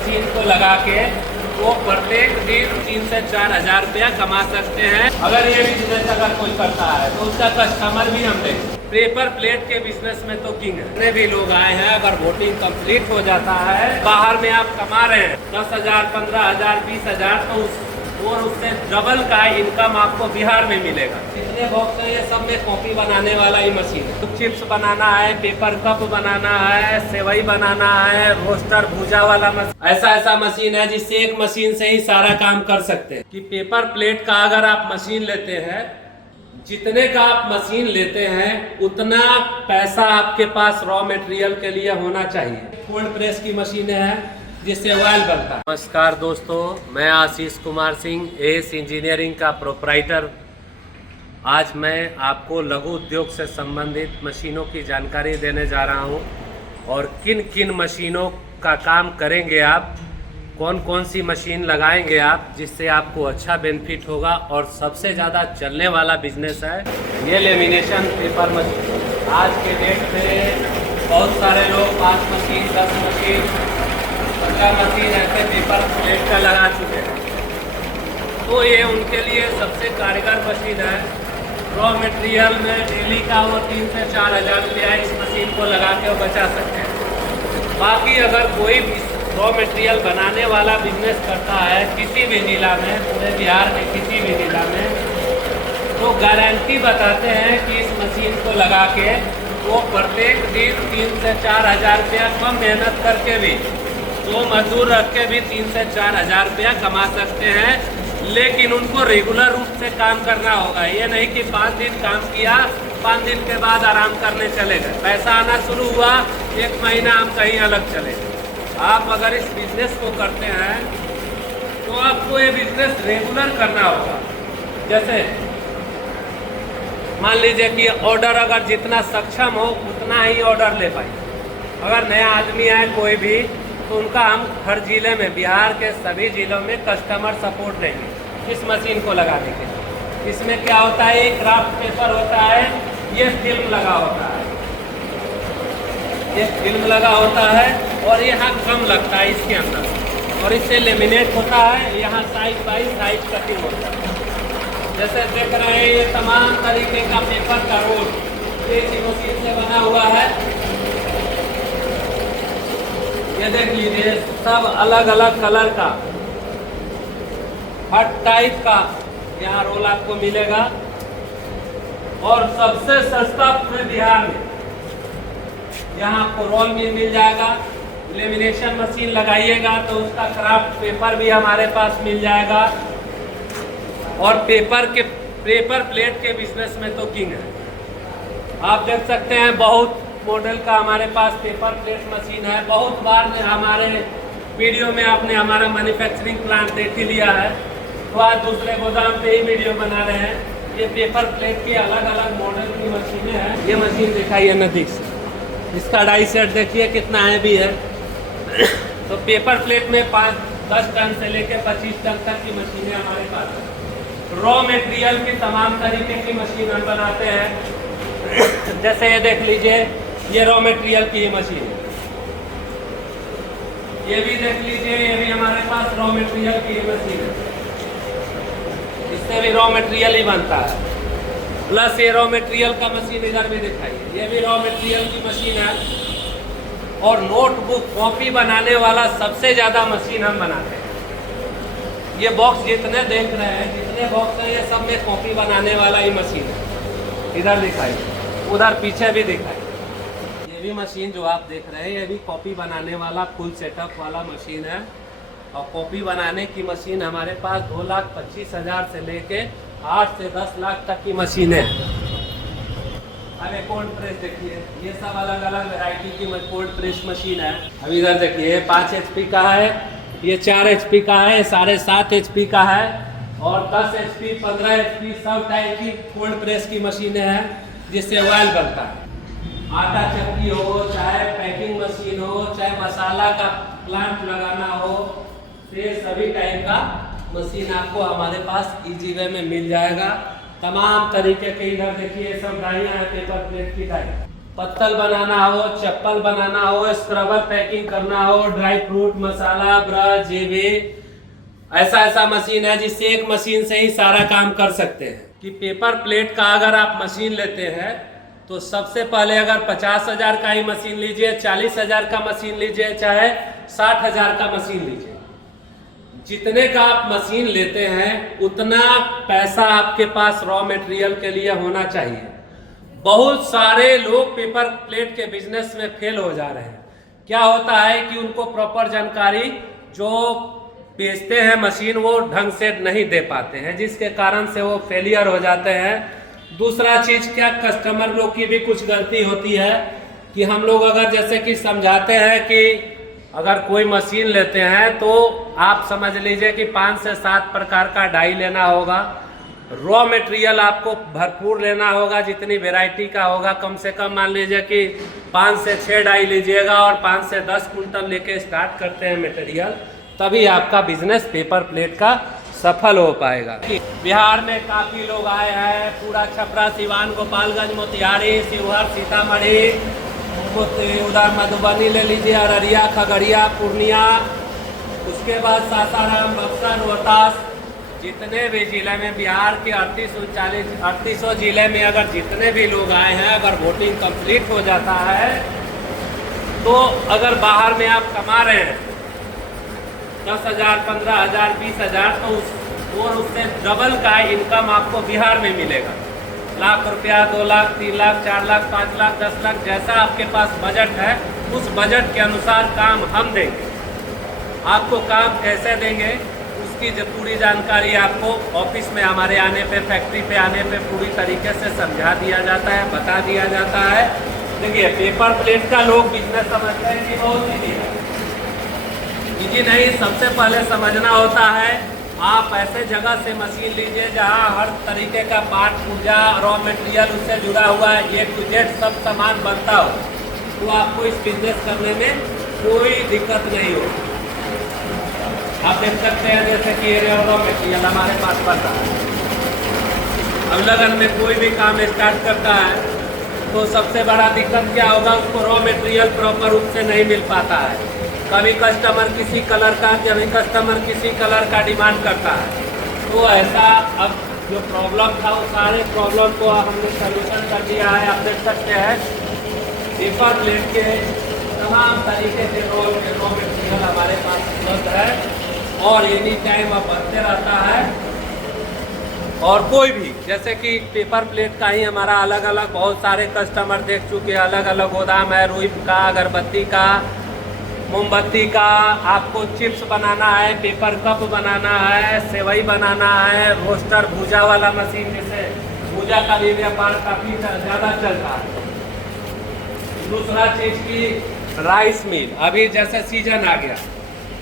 Machine को लगा के वो प्रत्येक दिन 3 से 4 हज़ार रुपया कमा सकते हैं। अगर ये बिजनेस अगर कोई करता है तो उसका कस्टमर भी हम देंगे। पेपर प्लेट के बिजनेस में तो किंग है। जितने भी लोग आए हैं, अगर वोटिंग कंप्लीट हो जाता है, बाहर में आप कमा रहे हैं 10,000, 15,000, 20,000, तो और उससे डबल का इनकम आपको बिहार में मिलेगा। जितने बॉक्स है ये सब में कॉफी बनाने वाला ही मशीन है। चिप्स बनाना है, पेपर कप बनाना है, सेवई बनाना है, रोस्टर भूजा वाला मशीन, ऐसा मशीन है जिससे एक मशीन से ही सारा काम कर सकते हैं। कि पेपर प्लेट का अगर आप मशीन लेते हैं, जितने का आप मशीन लेते हैं उतना पैसा आपके पास रॉ मटेरियल के लिए होना चाहिए। कोल्ड प्रेस की मशीनें हैं जिससे ऑयल बनता है। नमस्कार दोस्तों, मैं आशीष कुमार सिंह, एस इंजीनियरिंग का प्रोप्राइटर। आज मैं आपको लघु उद्योग से संबंधित मशीनों की जानकारी देने जा रहा हूं और किन किन मशीनों का काम करेंगे आप, कौन कौन सी मशीन लगाएंगे आप, जिससे आपको अच्छा बेनिफिट होगा और सबसे ज़्यादा चलने वाला बिजनेस है ये लेमिनेशन पेपर मशीन। आज के डेट में बहुत सारे लोग 5 मशीन, 10 मशीन, 15 मशीन ऐसे पेपर प्लेट का लगा चुके हैं। तो ये उनके लिए सबसे कारगर मशीन है। रॉ मटेरियल में डेली का वो 3 से 4 हज़ार रुपया इस मशीन को लगा के वो बचा सकते हैं। बाकी अगर कोई भी रॉ मटेरियल बनाने वाला बिजनेस करता है किसी भी जिला में, पूरे बिहार में किसी भी जिला में, तो गारंटी बताते हैं कि इस मशीन को लगा के वो प्रत्येक दिन 3 से 4 हज़ार रुपया कम मेहनत करके भी, 2 मजदूर रख के भी 3 से 4 हज़ार रुपया कमा सकते हैं। लेकिन उनको रेगुलर रूप से काम करना होगा। ये नहीं कि 5 दिन काम किया, 5 दिन के बाद आराम करने चले गए, पैसा आना शुरू हुआ, 1 महीना हम कहीं अलग चले गए। आप अगर इस बिजनेस को करते हैं तो आपको ये बिजनेस रेगुलर करना होगा। जैसे मान लीजिए कि ऑर्डर अगर जितना सक्षम हो उतना ही ऑर्डर ले पाए। अगर नया आदमी है कोई भी, तो उनका हम हर जिले में, बिहार के सभी जिलों में कस्टमर सपोर्ट देंगे इस मशीन को लगाने के लिए। इसमें क्या होता है, एक क्राफ्ट पेपर होता है, ये फिल्म लगा होता है, ये फिल्म लगा होता है और यहाँ कम लगता है इसके अंदर, और इससे लेमिनेट होता है। यहाँ साइज बाई साइज कटिंग होता है। जैसे देख रहे हैं ये तमाम तरीके का पेपर का रोल इसी मशीन से बना हुआ है। ये देख लीजिए, सब अलग अलग कलर का, हर टाइप का यहाँ रोल आपको मिलेगा और सबसे सस्ता पूरे बिहार में यहाँ आपको रोल मिल जाएगा। लेमिनेशन मशीन लगाइएगा तो उसका क्राफ्ट पेपर भी हमारे पास मिल जाएगा। और पेपर प्लेट के बिजनेस में तो किंग है। आप देख सकते हैं बहुत मॉडल का हमारे पास पेपर प्लेट मशीन है। बहुत बार हमारे वीडियो में आपने हमारा मैन्युफैक्चरिंग प्लांट देख ही लिया है, तो आज दूसरे गोदाम पे ही वीडियो बना रहे हैं। ये पेपर प्लेट की अलग अलग मॉडल की मशीनें हैं। ये मशीन दिखाइए नजदीक से, इसका डाई सेट देखिए कितना हैवी है। तो पेपर प्लेट में 5-10 टन से लेकर 25 टन तक की मशीनें हमारे पास है। रॉ मटेरियल की तमाम तरीके की मशीन हम बनाते हैं। जैसे ये देख लीजिए, ये रॉ मटेरियल की मशीन है। ये भी देख लीजिए, ये भी हमारे पास रॉ मटेरियल की मशीन है। इससे भी रॉ मटेरियल ही बनता है। प्लस ये रॉ मटेरियल का मशीन इधर भी दिखाइए, ये भी रॉ मटेरियल की मशीन है। और नोटबुक कॉपी बनाने वाला सबसे ज़्यादा मशीन हम बनाते हैं। ये बॉक्स जितने देख रहे हैं, जितने बॉक्स हैं, ये सब में कॉपी बनाने वाला ही मशीन है। इधर दिखाइए, उधर पीछे भी दिखाइए। ये भी मशीन जो आप देख रहे हैं, ये भी कॉपी बनाने वाला फुल सेटअप वाला मशीन है। और कॉपी बनाने की मशीन हमारे पास 2,25,000 से लेके 8 से 10 लाख तक की मशीनें हैं। अब एक कोल्ड प्रेस देखिए, ये सब अलग अलग वैरायटी की कोल्ड प्रेस मशीन है। अब इधर देखिए, 5 HP का है, ये 4 HP का है, 7.5 HP का है, और 10 HP, 15 HP सब टाइप की कोल्ड प्रेस की मशीनें हैं जिससे ऑयल बनता है। आटा चक्की हो, चाहे पैकिंग मशीन हो, चाहे मसाला का प्लांट लगाना हो, ये सभी टाइप का मशीन आपको हमारे पास इजी वे में मिल जाएगा। तमाम तरीके के, इधर देखिए सब डाइयाँ हैं पेपर प्लेट की डाई। पत्तल बनाना हो, चप्पल बनाना हो, स्क्रबर पैकिंग करना हो, ड्राई फ्रूट, मसाला, ब्रश, जेबी, ऐसा मशीन है जिससे एक मशीन से ही सारा काम कर सकते हैं। कि पेपर प्लेट का अगर आप मशीन लेते हैं तो सबसे पहले अगर 50,000 का ही मशीन लीजिए, 40,000 का मशीन लीजिए, चाहे 60,000 का मशीन लीजिए, जितने का आप मशीन लेते हैं उतना पैसा आपके पास रॉ मटेरियल के लिए होना चाहिए। बहुत सारे लोग पेपर प्लेट के बिजनेस में फेल हो जा रहे हैं। क्या होता है कि उनको प्रॉपर जानकारी जो बेचते हैं मशीन वो ढंग से नहीं दे पाते हैं, जिसके कारण से वो फेलियर हो जाते हैं। दूसरा चीज क्या, कस्टमर लोग की भी कुछ गलती होती है कि हम लोग अगर जैसे कि समझाते हैं कि अगर कोई मशीन लेते हैं तो आप समझ लीजिए कि 5 से 7 प्रकार का डाई लेना होगा, रॉ मटेरियल आपको भरपूर लेना होगा, जितनी वैरायटी का होगा कम से कम मान लीजिए कि 5 से 6 डाई लीजिएगा और 5 से 10 कुंटल लेके स्टार्ट करते हैं मटेरियल, तभी आपका बिजनेस पेपर प्लेट का सफल हो पाएगा। बिहार में काफ़ी लोग आए हैं, पूरा छपरा, सिवान, गोपालगंज, मोतिहारी, शिवहर, सीतामढ़ी, उधर मधुबनी ले लीजिए, अररिया, खगड़िया, पूर्णिया, उसके बाद सासाराम, बक्सर, रोहतास, जितने भी जिले में बिहार के 3800 जिले में अगर जितने भी लोग आए हैं, अगर वोटिंग कंप्लीट हो जाता है तो अगर बाहर में आप कमा रहे हैं 10,000, 15,000, 20,000 तो उससे डबल का इनकम आपको बिहार में मिलेगा। लाख रुपया, 2 लाख, 3 लाख, 4 लाख, 5 लाख, 10 लाख, जैसा आपके पास बजट है उस बजट के अनुसार काम हम देंगे। आपको काम कैसे देंगे उसकी जो पूरी जानकारी आपको ऑफिस में हमारे आने पे, फैक्ट्री पे आने पे पूरी तरीके से समझा दिया जाता है, बता दिया जाता है। देखिए पेपर प्लेट का लोग बिजनेस समझते हैं कि बहुत ईजी है, ईजी नहीं। सबसे पहले समझना होता है आप ऐसे जगह से मशीन लीजिए जहां हर तरीके का पार्ट, पुर्जा, रॉ मटेरियल उससे जुड़ा हुआ है, A to Z सब सामान बनता हो, तो आपको इस बिजनेस करने में कोई दिक्कत नहीं हो। आप देख सकते हैं जैसे कि रॉ मटेरियल हमारे पास बन रहा है। अब लगन में कोई भी काम स्टार्ट करता है तो सबसे बड़ा दिक्कत क्या होगा, उसको रॉ मटेरियल प्रॉपर रूप से नहीं मिल पाता है। कभी कस्टमर किसी कलर का, कभी कस्टमर किसी कलर का डिमांड करता है, तो ऐसा अब जो प्रॉब्लम था वो सारे प्रॉब्लम को हमने सलूशन कर दिया है। आप देख सकते हैं पेपर प्लेट के तमाम तरीके से रॉ मटेरियल हमारे पास उपलब्ध है और एनी टाइम अब बनते रहता है। और कोई भी जैसे कि पेपर प्लेट का ही हमारा अलग अलग बहुत सारे कस्टमर देख चुके हैं, अलग अलग गोदाम है, रुई का, अगरबत्ती का, मोमबत्ती का, आपको चिप्स बनाना है, पेपर कप बनाना है, सेवई बनाना है, रोस्टर भूजा वाला मशीन, जैसे भूजा का भी व्यापार काफ़ी ज़्यादा चल रहा है। दूसरा चीज़ की राइस मिल, अभी जैसे सीजन आ गया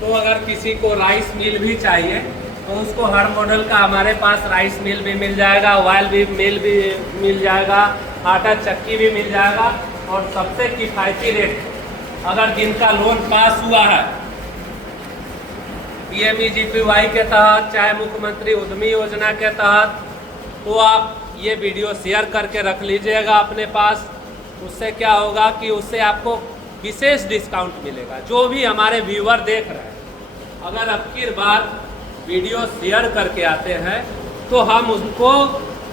तो अगर किसी को राइस मिल भी चाहिए तो उसको हर मॉडल का हमारे पास राइस मिल भी मिल जाएगा, ऑयल भी मिल भी मिल जाएगा, आटा चक्की भी मिल जाएगा। और सबसे किफ़ायती रेट, अगर जिनका लोन पास हुआ है PMEGPY के तहत, चाहे मुख्यमंत्री उद्यमी योजना के तहत, तो आप ये वीडियो शेयर करके रख लीजिएगा अपने पास। उससे क्या होगा कि उससे आपको विशेष डिस्काउंट मिलेगा। जो भी हमारे व्यूअर देख रहे हैं, अगर अब की बार वीडियो शेयर करके आते हैं तो हम उनको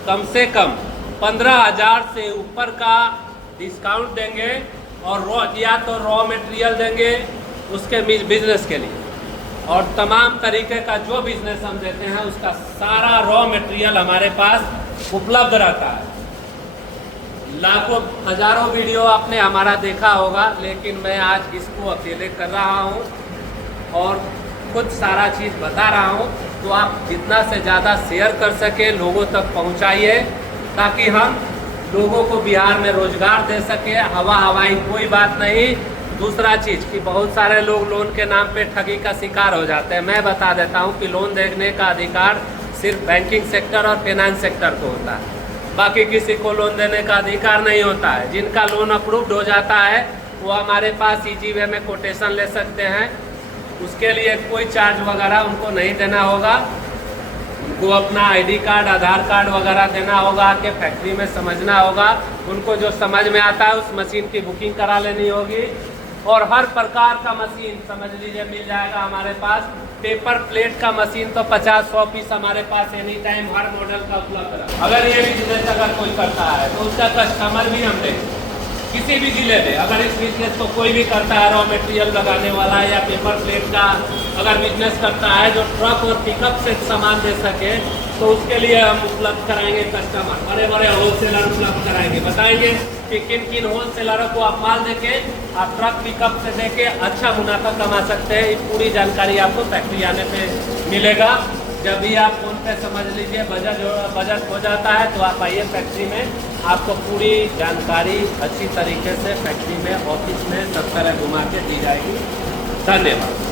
कम से कम 15,000 से ऊपर का डिस्काउंट देंगे और या तो रॉ मटेरियल देंगे उसके बिजनेस के लिए, और तमाम तरीके का जो बिजनेस हम देते हैं उसका सारा रॉ मटेरियल हमारे पास उपलब्ध रहता है। लाखों हजारों वीडियो आपने हमारा देखा होगा, लेकिन मैं आज इसको अकेले कर रहा हूँ और खुद सारा चीज़ बता रहा हूँ। तो आप जितना से ज़्यादा शेयर कर सके, लोगों तक पहुँचाइए, ताकि हम लोगों को बिहार में रोजगार दे सके। हवाई कोई बात नहीं। दूसरा चीज़ कि बहुत सारे लोग लोन के नाम पे ठगी का शिकार हो जाते हैं। मैं बता देता हूँ कि लोन देने का अधिकार सिर्फ बैंकिंग सेक्टर और फाइनेंस सेक्टर को होता है, बाकी किसी को लोन देने का अधिकार नहीं होता है। जिनका लोन अप्रूव्ड हो जाता है वो हमारे पास ईजी वे में कोटेशन ले सकते हैं, उसके लिए कोई चार्ज वगैरह उनको नहीं देना होगा। को अपना आईडी कार्ड, आधार कार्ड वगैरह देना होगा, कि फैक्ट्री में समझना होगा, उनको जो समझ में आता है उस मशीन की बुकिंग करा लेनी होगी। और हर प्रकार का मशीन समझ लीजिए मिल जाएगा हमारे पास। पेपर प्लेट का मशीन तो 50-100 पीस हमारे पास एनी टाइम हर मॉडल का उपलब्ध है। अगर ये बिजनेस अगर कोई करता है तो उसका कस्टमर भी हम देंगे किसी भी जिले में। अगर इस बिजनेस को कोई भी करता है, रॉ मटेरियल लगाने वाला है या पेपर प्लेट का अगर बिजनेस करता है जो ट्रक और पिकअप से सामान दे सके, तो उसके लिए हम उपलब्ध कराएंगे कस्टमर, बड़े बड़े होलसेलर उपलब्ध कराएंगे। बताएंगे कि किन किन होलसेलरों को आप माल देके आप ट्रक पिकअप से देके अच्छा मुनाफा कमा सकते हैं। पूरी जानकारी आपको फैक्ट्री आने पे मिलेगा। जब भी आप फोन पे समझ लीजिए बजट हो जाता है तो आप आइए फैक्ट्री में, आपको पूरी जानकारी अच्छी तरीके से फैक्ट्री में, ऑफिस में सब तरह घुमा के दी जाएगी। धन्यवाद।